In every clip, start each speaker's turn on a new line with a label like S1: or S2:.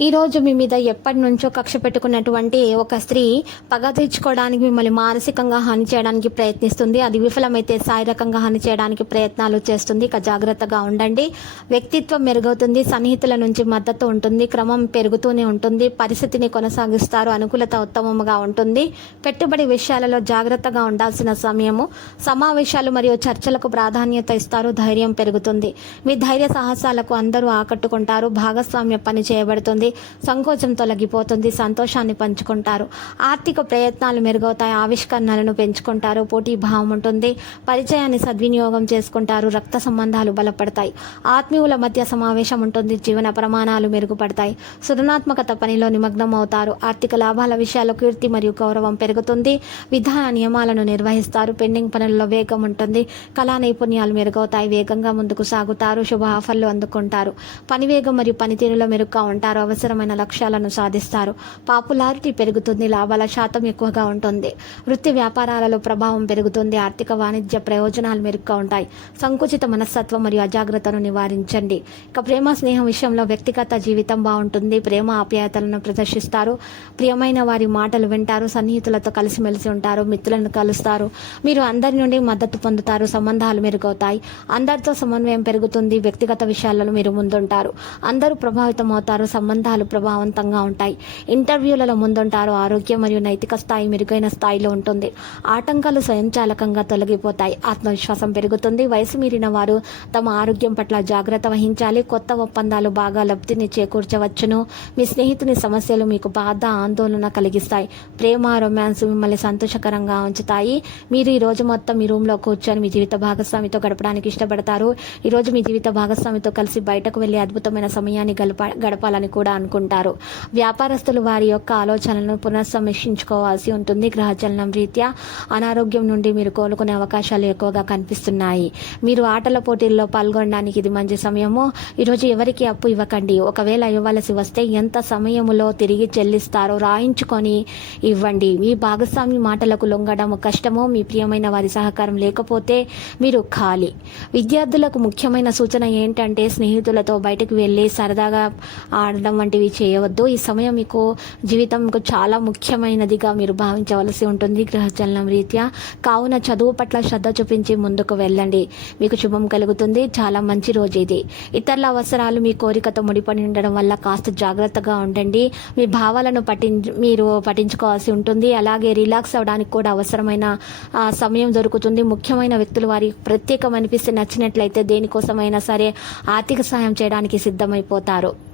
S1: ఈ రోజు మీ మీద ఎప్పటి నుంచో కక్ష పెట్టుకున్నటువంటి ఒక స్త్రీ పగ తీర్చుకోవడానికి మిమ్మల్ని మానసికంగా హాని చేయడానికి ప్రయత్నిస్తుంది. అది విఫలమైతే శారీరకంగా హాని చేయడానికి ప్రయత్నాలు చేస్తుంది. ఇక జాగ్రత్తగా ఉండండి. వ్యక్తిత్వం మెరుగవుతుంది. సన్నిహితుల నుంచి మద్దతు ఉంటుంది. క్రమం పెరుగుతూనే ఉంటుంది. పరిస్థితిని కొనసాగిస్తారు. అనుకూలత ఉత్తమముగా ఉంటుంది. పెట్టుబడి విషయాలలో జాగ్రత్తగా ఉండాల్సిన సమయము. సమావేశాలు మరియు చర్చలకు ప్రాధాన్యత ఇస్తారు. ధైర్యం పెరుగుతుంది. మీ ధైర్య సాహసాలకు అందరూ ఆకట్టుకుంటారు. భాగస్వామ్య పని చేయబడుతుంది. సంకోచం తొలగిపోతుంది. సంతోషాన్ని పంచుకుంటారు. ఆర్థిక ప్రయత్నాలు మెరుగవుతాయి. ఆవిష్కరణలను పెంచుకుంటారు. పోటీ భావం ఉంటుంది. పరిచయాన్ని సద్వినియోగం చేసుకుంటారు. రక్త సంబంధాలు బలపడతాయి. ఆత్మీయుల మధ్య సమావేశం ఉంటుంది. జీవన ప్రమాణాలు మెరుగుపడతాయి. సృజనాత్మకత పనిలో నిమగ్నం అవుతారు. ఆర్థిక లాభాల విషయాల్లో కీర్తి మరియు గౌరవం పెరుగుతుంది. విధాన నియమాలను నిర్వహిస్తారు. పెండింగ్ పనుల్లో వేగం ఉంటుంది. కళా నైపుణ్యాలు మెరుగవుతాయి. వేగంగా ముందుకు సాగుతారు. శుభ ఆఫర్లు అందుకుంటారు. పని వేగం మరియు పనితీరులో మెరుగ్గా ఉంటారు. అవసరమైన లక్ష్యాలను సాధిస్తారు. పాపులారిటీ పెరుగుతుంది లాభాల శాతం ఎక్కువగా ఉంటుంది. వృత్తి వ్యాపారాలలో ప్రభావం పెరుగుతుంది ఆర్థిక వాణిజ్య ప్రయోజనాలు మెరుగ్గా ఉంటాయి. సంకుచిత మనస్తత్వం మరియు అజాగ్రత్తను నివారించండి. ఇక ప్రేమ స్నేహం విషయంలో వ్యక్తిగత జీవితం బాగుంటుంది. ప్రేమ ఆప్యాయతలను ప్రదర్శిస్తారు. ప్రియమైన వారి మాటలు వింటారు. సన్నిహితులతో కలిసిమెలిసి ఉంటారు. మిత్రులను కలుస్తారు. మీరు అందరి నుండి మద్దతు పొందుతారు. సంబంధాలు మెరుగవుతాయి. అందరితో సమన్వయం పెరుగుతుంది. వ్యక్తిగత విషయాలలో మీరు ముందుంటారు. అందరూ ప్రభావితం అవుతారు సంబంధాలు ప్రభావవంతంగా ఉంటాయి. ఇంటర్వ్యూలలో ముందుంటారు ఆరోగ్యం మరియు నైతిక స్థాయి మెరుగైన స్థాయిలో ఉంటుంది. ఆటంకాలు స్వయంచాలకంగా తొలగిపోతాయి. ఆత్మవిశ్వాసం పెరుగుతుంది. వయసు మీరిన వారు తమ ఆరోగ్యం పట్ల జాగ్రత్త వహించాలి. కొత్త ఒప్పందాలు బాగా లబ్ధిని చేకూర్చవచ్చును. మీ స్నేహితుని సమస్యలు మీకు బాధ ఆందోళన కలిగిస్తాయి. ప్రేమ రొమాన్స్ మిమ్మల్ని సంతోషకరంగా ఉంచుతాయి. మీరు ఈ రోజు మొత్తం మీ రూమ్లో కూర్చొని మీ జీవిత భాగస్వామితో గడపడానికి ఇష్టపడతారు. ఈ రోజు మీ జీవిత భాగస్వామితో కలిసి బయటకు వెళ్ళి అద్భుతమైన సమయాన్ని గడప గడపాలని కూడా అనుకుంటారు. వ్యాపారస్తులు వారి యొక్క ఆలోచనలను పునఃసమీక్షించుకోవాల్సి ఉంటుంది. గ్రహచలనం రీత్యా అనారోగ్యం నుండి మీరు కోలుకునే అవకాశాలు ఎక్కువగా కనిపిస్తున్నాయి. మీరు ఆటల పోటీల్లో పాల్గొనడానికి ఇది మంచి సమయము? ఈరోజు ఎవరికి అప్పు ఇవ్వకండి? ఒకవేళ ఇవ్వాల్సి వస్తే ఎంత సమయములో తిరిగి చెల్లిస్తారో రాయించుకొని ఇవ్వండి. మీ భాగస్వామి మాటలకు లొంగడం కష్టమో మీ ప్రియమైన వారి సహకారం లేకపోతే మీరు ఖాళీ. విద్యార్థులకు ముఖ్యమైన సూచన ఏంటంటే స్నేహితులతో బయటకు వెళ్ళి సరదాగా ఆడడం వంటివి చేయవద్దు. ఈ సమయం మీకు జీవితం మీకు చాలా ముఖ్యమైనదిగా మీరు భావించవలసి ఉంటుంది గ్రహచలనం రీత్యా. కావున చదువు పట్ల శ్రద్ధ చూపించి ముందుకు వెళ్ళండి. మీకు శుభం కలుగుతుంది. చాలా మంచి రోజు ఇది. ఇతరుల అవసరాలు మీ కోరికతో ముడిపడి ఉండడం వల్ల కాస్త జాగ్రత్తగా ఉండండి. మీ భావాలను పట్టించు మీరు పఠించుకోవాల్సి ఉంటుంది. అలాగే రిలాక్స్ అవ్వడానికి కూడా అవసరమైన సమయం దొరుకుతుంది. ముఖ్యమైన వ్యక్తులు వారి ప్రత్యేకం అనిపిస్తే నచ్చినట్లయితే దేనికోసమైనా సరే ఆర్థిక సహాయం చేయడానికి సిద్ధమైపోతారు.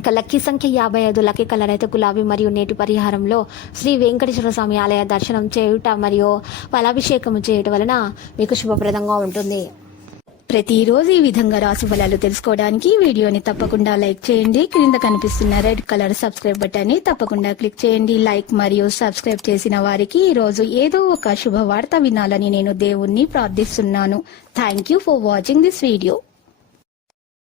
S1: ఇక లక్కీ సంఖ్య యాభై ఐదు లక్కీ కలర్ అయితే గులాబీ మరియు నేటి పరిహారంలో శ్రీ వెంకటేశ్వర స్వామి ఆలయ దర్శనం చేయుట మరియు ఫలాభిషేకం చేయటం వలన మీకు శుభప్రదంగా ఉంటుంది. ప్రతిరోజు ఈ విధంగా రాశి ఫలాలు తెలుసుకోవడానికి వీడియోని తప్పకుండా లైక్ చేయండి. క్రింద కనిపిస్తున్న రెడ్ కలర్ సబ్స్క్రైబ్ బటన్ని తప్పకుండా క్లిక్ చేయండి. లైక్ మరియు సబ్స్క్రైబ్ చేసిన వారికి ఈ రోజు ఏదో ఒక శుభవార్త వినాలని నేను దేవుణ్ణి ప్రార్థిస్తున్నాను. Thank you for watching this video